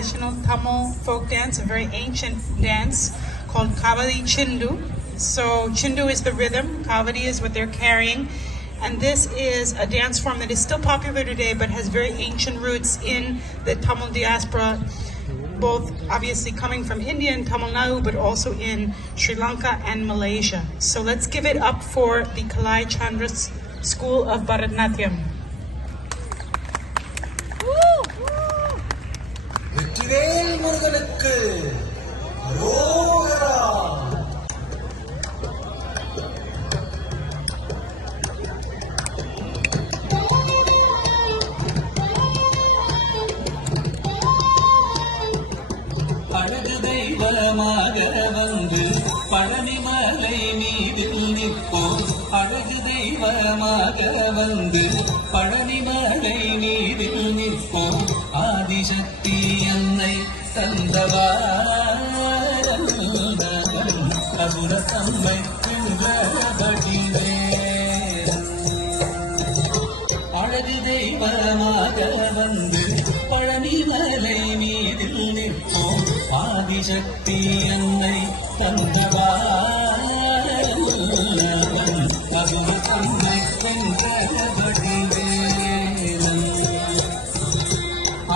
traditional Tamil folk dance, a very ancient dance called Kavadi Chindu. So Chindu is the rhythm, Kavadi is what they're carrying, and this is a dance form that is still popular today but has very ancient roots in the Tamil diaspora, both obviously coming from India and Tamil Nadu, but also in Sri Lanka and Malaysia. So let's give it up for the Kalai Chandra School of Bharatanatyam. தெய்வமாக வந்து பழனிமலை மீதில் நிற்போம். அழகு தெய்வமாக வந்து பழனிமலை மீதில் நிற்போம். ஆதிசக்தி அன்னை தந்தவாரம் அசுரத்தம்மை வென்றபடிவே. அழகு தெய்வமாக வந்து பழனிமலை மீதில் நிற்போம். ஆதிசக்தி அன்னை தந்தவாரம் அசுரத்தம்மை வென்றபடிவே.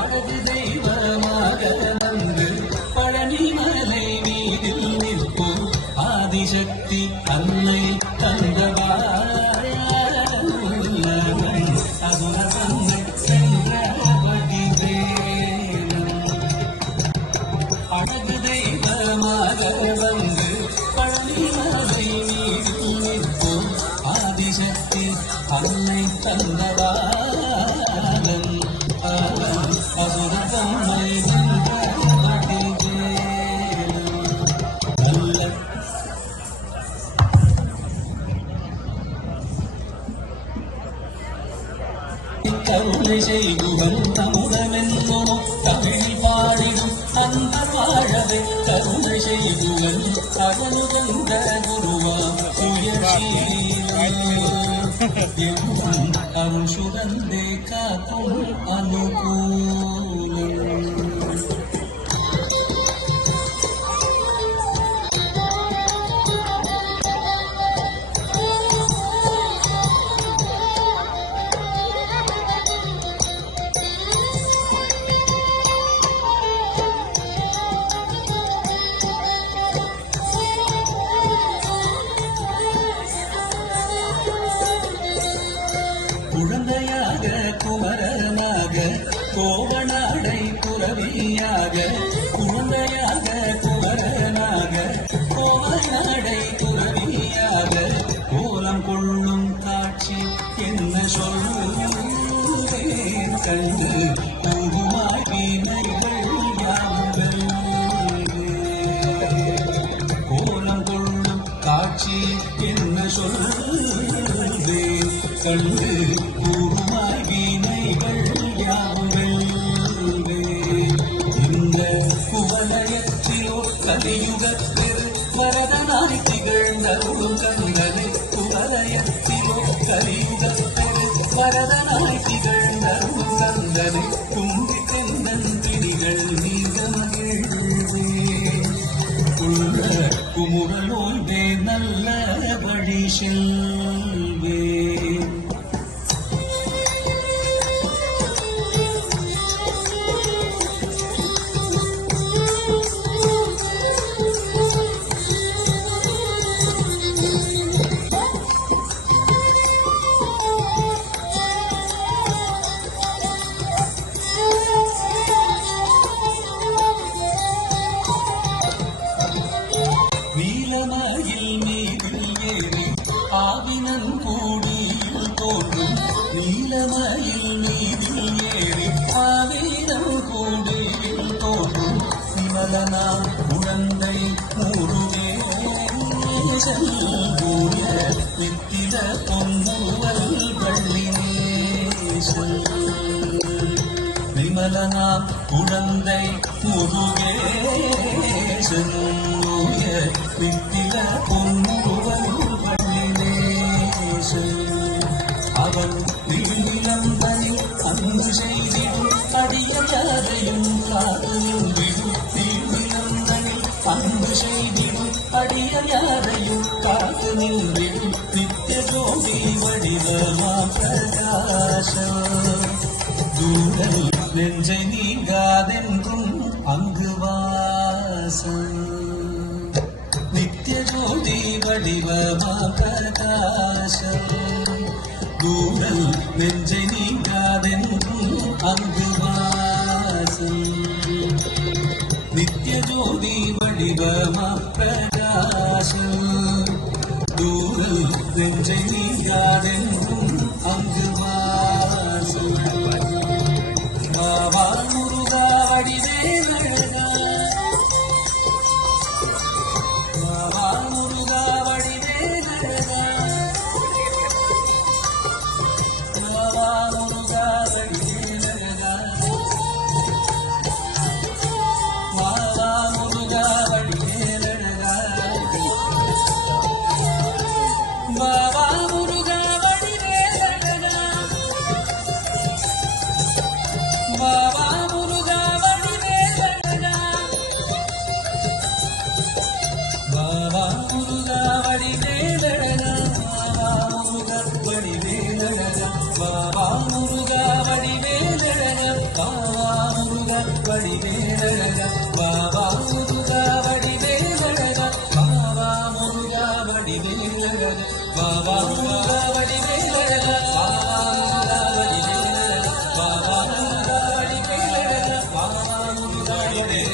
அழகு தெய்வமாக வந்து பழனிமலை மீதில் நிற்போம். ஆதிசக்தி அன்னை தந்தவாரம் அசுரத்தம்மை வென்றபடிவே. அழகு தெய்வமாக வந்து பழனிமலை மீதில் நிற்போம். ஆதிசக்தி அன்னை தந்தவாரம் அசுரத்தம்மை வென்றபடிவே. கருணை செய்குவன் தமுதமென்னோ தமிழில் பாடிடும் அந்த வாழவை. கருணை செய்குவன் அவனுகந்த குருவா அவன் சுரந்தே காக்கும் அனுகூலம். குழந்தையாக குமரனாக கோவனாடை புறவியாக. குழந்தையாக குமரனாக கோவனாடை புறவியாக. கோலம் கொள்ளும் காட்சி என்ன சொல்வேன் கண்டு கூகுமாகி நைகள் யாவுகள். கோலம் கொள்ளும் காட்சி என்ன சொல்வேன் கண்டு கூறுமாகி நைகள் யாவுகள். இந்த குவலயத்திலோ கலியுகத்திரு வரதனாய் திகழ்ந்தருளும் கந்தனை. குவலயத்திலோ கலியுகத்திரு வரதனாய் திகழ்ந்தருளும் கந்தனை. கும்பி தென்னன் பிடிகள் நீங்க மகிழ்வே. உள்ள குமுறலோய்வே நல்ல வழி செல்வே. நீலமயில் மீதில் ஏறி ஆவினன் கூடியில் தோன்றும். நீலமயில் மீதில் ஏறி ஆவினன் கூடியில் தோன்றும். விமலனா குழந்தை முருகேசன் கூடிய வித்தில பொன்னுவல் வள்ளினேசன். விமலனா குழந்தை முருகேசன் வித்தில பொன்னுவல் வள்ளினேசன். அவன் நீலம்பனில் அன்பு செய்திடும் அடிய கதையும் காதலும் செய்திடும் அடியாரையும் காத்து நின்றிடும் நித்திய ஜோதி வடிவமா பிரகாசம் தூரல் நெஞ்சை நீங்காதென்றும் அங்கு வாசம் நித்திய ஜோதி வடிவமா பிரகாசம் தூரல் நெஞ்சை நீங்காதென்றும் அங்கு வாசம் நித்திய ஜோதி வடிவமா பிரகாசம் தூரல் நெஞ்சை நீங்காதென்றும் அங்கு வாசம் பாவா முருகா வடிவேலழகா பாவா முருகா வடிவேலழகா பாவா முருகா வடிவேலழகா பாவா முருகா வடிவேலழகா பாவா முருகா வடிவேலழகா பாவா முருகா வடிவேலழகா பாவா முருகா வடிவேலழகா பாவா முருகா வடிவேலழகா பாவா முருகா வடிவேலழகா பாவா முருகா வடிவேலழகா பாவா முருகா வடிவேலழகா பாவா முருகா வடிவேலழகா பாவா முருகா வடிவேலழகா பாவா முருகா வடிவேலழகா பாவா முருகா வடிவேலழகா